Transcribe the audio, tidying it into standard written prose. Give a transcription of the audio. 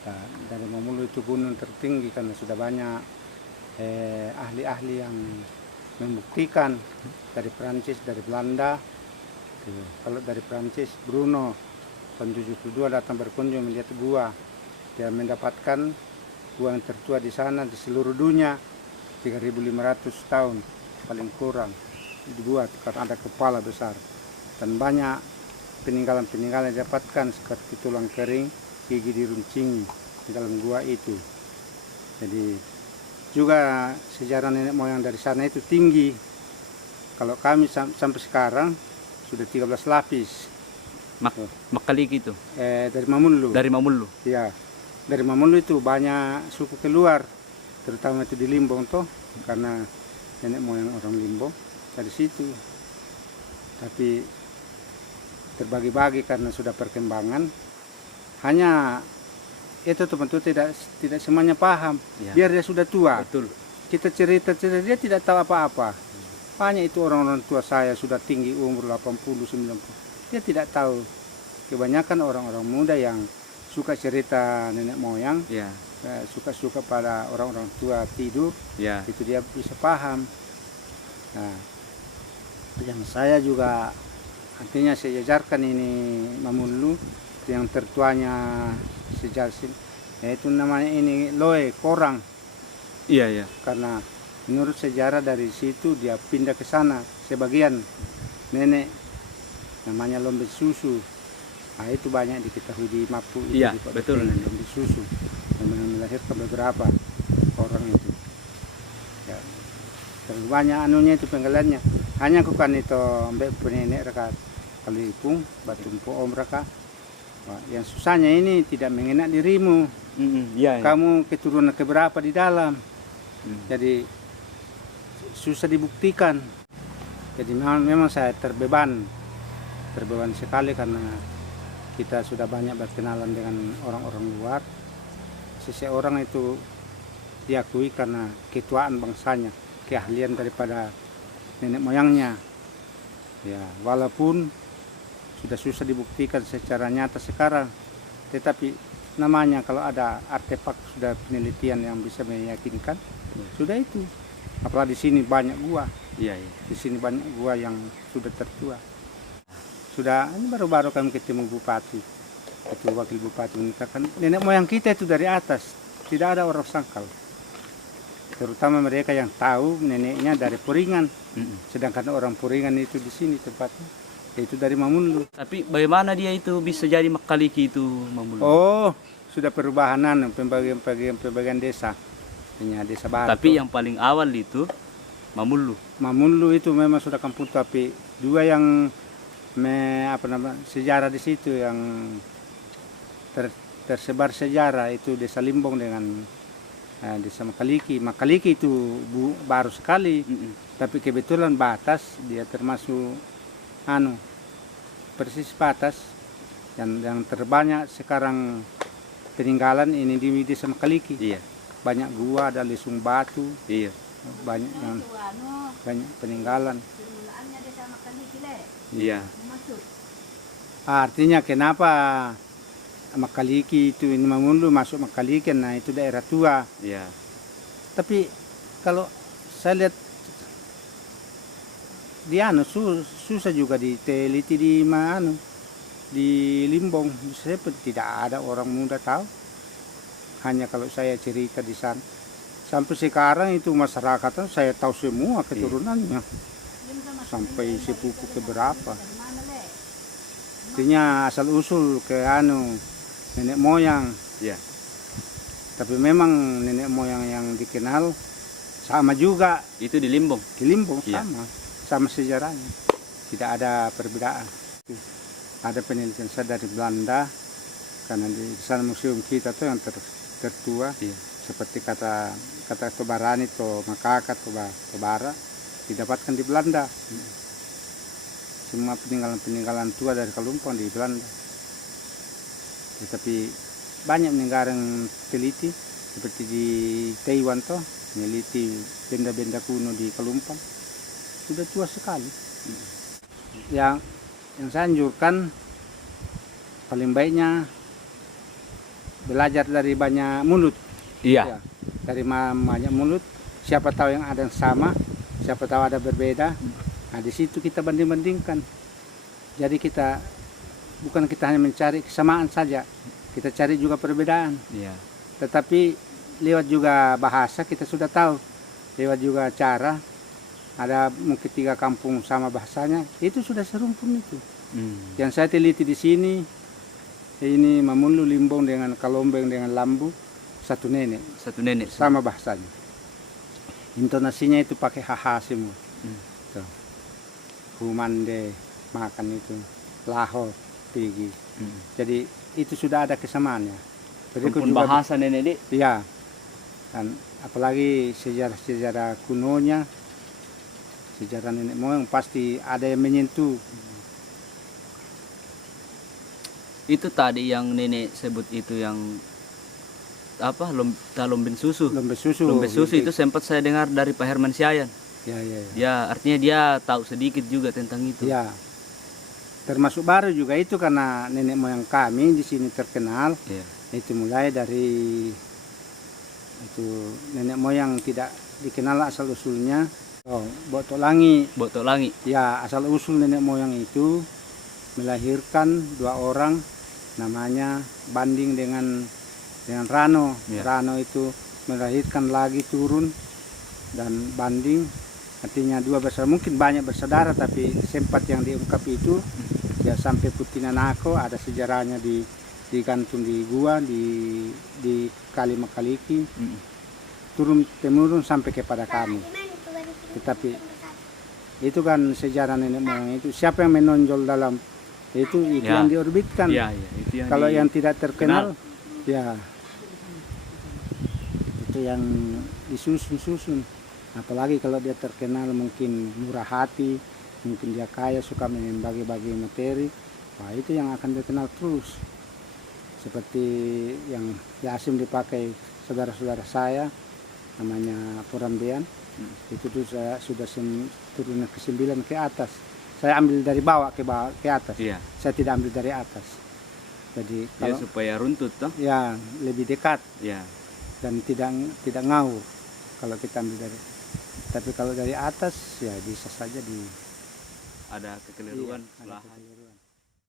Nah, dari Mamulu itu gunung tertinggi karena sudah banyak ahli-ahli yang membuktikan dari Prancis, dari Belanda. Kalau dari Prancis, Bruno tahun 72 datang berkunjung melihat gua. Dia mendapatkan gua yang tertua di sana di seluruh dunia 3.500 tahun paling kurang dibuat karena ada kepala besar dan banyak peninggalan-peninggalan yang didapatkan seperti tulang kering, gigi diruncingi di dalam gua itu. Jadi juga sejarah nenek moyang dari sana itu tinggi. Kalau kami sampai sekarang sudah 13 lapis. Makaliki itu? Dari Mamulu. Dari Mamulu? Ya, dari Mamulu itu banyak suku keluar, terutama itu di Limbong toh, karena nenek moyang orang Limbong dari situ. Tapi terbagi-bagi karena sudah perkembangan. Hanya itu teman-teman tidak semuanya paham. Ya. Biar dia sudah tua. Betul. Kita cerita dia tidak tahu apa-apa. Banyak itu orang-orang tua saya sudah tinggi umur 80, 90. Dia tidak tahu. Kebanyakan orang-orang muda yang suka cerita nenek moyang, ya, suka-suka pada orang-orang tua tidur, ya, itu dia bisa paham. Nah, yang saya juga artinya saya ajarkan ini Mamulu yang tertuanya sejarah sini, yaitu namanya ini Loe Korang. Iya, iya. Karena menurut sejarah dari situ dia pindah ke sana sebagian nenek namanya Lombe Susu. Nah, itu banyak diketahui di Mapu itu. Iya, betul. Lombe Susu yang melahirkan beberapa orang itu. Ya, terlalu banyak anunya itu penggalannya. Hanya bukan itu ambek penenek rekat kalipung batu om mereka. Yang susahnya ini tidak mengenak dirimu. Ya, kamu keturunan keberapa di dalam. Jadi susah dibuktikan. Jadi memang saya terbeban sekali karena kita sudah banyak berkenalan dengan orang-orang luar. Seseorang itu diakui karena ketuaan bangsanya, keahlian daripada nenek moyangnya. Ya, walaupun sudah susah dibuktikan secara nyata sekarang, tetapi namanya kalau ada artefak sudah penelitian yang bisa meyakinkan, sudah itu. Apalagi di sini banyak gua. Iya, iya. Di sini banyak gua yang sudah tertua. Sudah ini baru-baru kami ketemu bupati, itu wakil bupati mengatakan nenek moyang kita itu dari atas, tidak ada orang sangkal. Terutama mereka yang tahu neneknya dari Puringan, sedangkan orang Puringan itu di sini tempatnya, yaitu dari Mamulu. Tapi bagaimana dia itu bisa jadi Makaliki itu Mamulu? Oh, sudah perubahanan pembagian desa, hanya desa baru. Tapi yang paling awal itu Mamulu. Mamulu itu memang sudah kampung, tapi dua yang sejarah di situ yang tersebar sejarah itu desa Limbong dengan desa Makaliki. Makaliki itu baru sekali, tapi kebetulan batas dia termasuk persis batas yang terbanyak sekarang peninggalan ini di desa Makaliki. Iya. Banyak gua, ada lesung batu. Iya. Banyak peninggalan. Iya. Artinya kenapa Makaliki itu ini Mamulu masuk Makaliki, nah itu daerah tua. Iya. Tapi kalau saya lihat di susah juga diteliti di di Limbong. Saya tidak ada orang muda tahu. Hanya kalau saya cerita di sana. Sampai sekarang itu masyarakat saya tahu semua keturunannya. Sampai sepupu keberapa. Artinya asal usul ke nenek moyang. Ya. Tapi memang nenek moyang yang dikenal sama juga. Itu di Limbong? Di Limbong sama sejarahnya. Tidak ada perbedaan. Ada penelitian saya dari Belanda, karena di sana museum kita tuh yang tertua. Ya. Seperti kata Tobarani, Makaka, Tobara didapatkan di Belanda. Semua peninggalan tua dari Kalumpang di Belanda. Tetapi banyak negara yang teliti, seperti di Taiwan toh, meneliti benda-benda kuno di Kalumpang. Sudah tua sekali. Yang saya anjurkan paling baiknya belajar dari banyak mulut. Iya. Ya, dari banyak mulut, siapa tahu yang ada yang sama, siapa tahu ada berbeda. Nah, di situ kita banding-bandingkan. Jadi bukan kita hanya mencari kesamaan saja, kita cari juga perbedaan. Iya. Tetapi lewat juga bahasa kita sudah tahu, lewat juga cara, ada mungkin 3 kampung sama bahasanya, itu sudah serumpun itu. Yang saya teliti di sini, ini Mamulu, Limbong dengan Kalombeng dengan Lambu, satu nenek sama bahasanya. Intonasinya itu pakai haha semua. Tuh. Humande makan itu, laho pergi. Jadi itu sudah ada kesamaannya. Walaupun bahasa nenek di. Iya. Dan apalagi sejarah-sejarah kunonya, sejarah nenek moyang pasti ada yang menyentuh. Itu tadi yang nenek sebut itu yang apa, lombin susu. Lombe susu. Lombe susu itu sempat saya dengar dari Pak Herman Siayan. Ya. Ya, artinya dia tahu sedikit juga tentang itu. Ya. Termasuk baru juga itu karena nenek moyang kami di sini terkenal. Iya. Itu mulai dari itu nenek moyang tidak dikenal asal usulnya. Oh, Botolangi. Botolangi. Ya, asal usul nenek moyang itu melahirkan 2 orang, namanya Banding dengan Rano. Ya. Rano itu melahirkan lagi turun, dan Banding artinya 2 bersaudara, mungkin banyak bersaudara tapi sempat yang diungkap itu ya sampai Putinanako, ada sejarahnya digantung di gua di Kali Makaliki, turun temurun sampai kepada kami. Tetapi itu kan sejarah nenek moyang itu, siapa yang menonjol dalam itu Ya. yang diorbitkan. Iya, itu yang Kalau yang tidak terkenal ya itu yang disusun. Apalagi kalau dia terkenal mungkin murah hati, mungkin dia kaya, suka membagi-bagi materi, wah itu yang akan dikenal terus. Seperti yang Yasim dipakai saudara-saudara saya, namanya Porambean, itu tuh saya sudah turun ke 9 ke atas. Saya ambil dari bawah ke atas. Iya. Saya tidak ambil dari atas. Jadi Ya, kalau supaya runtut toh. ya lebih dekat Ya. dan tidak ngau kalau kita ambil dari. Tapi kalau dari atas ya bisa saja Ada kekeliruan ada lahan. kekeliruan.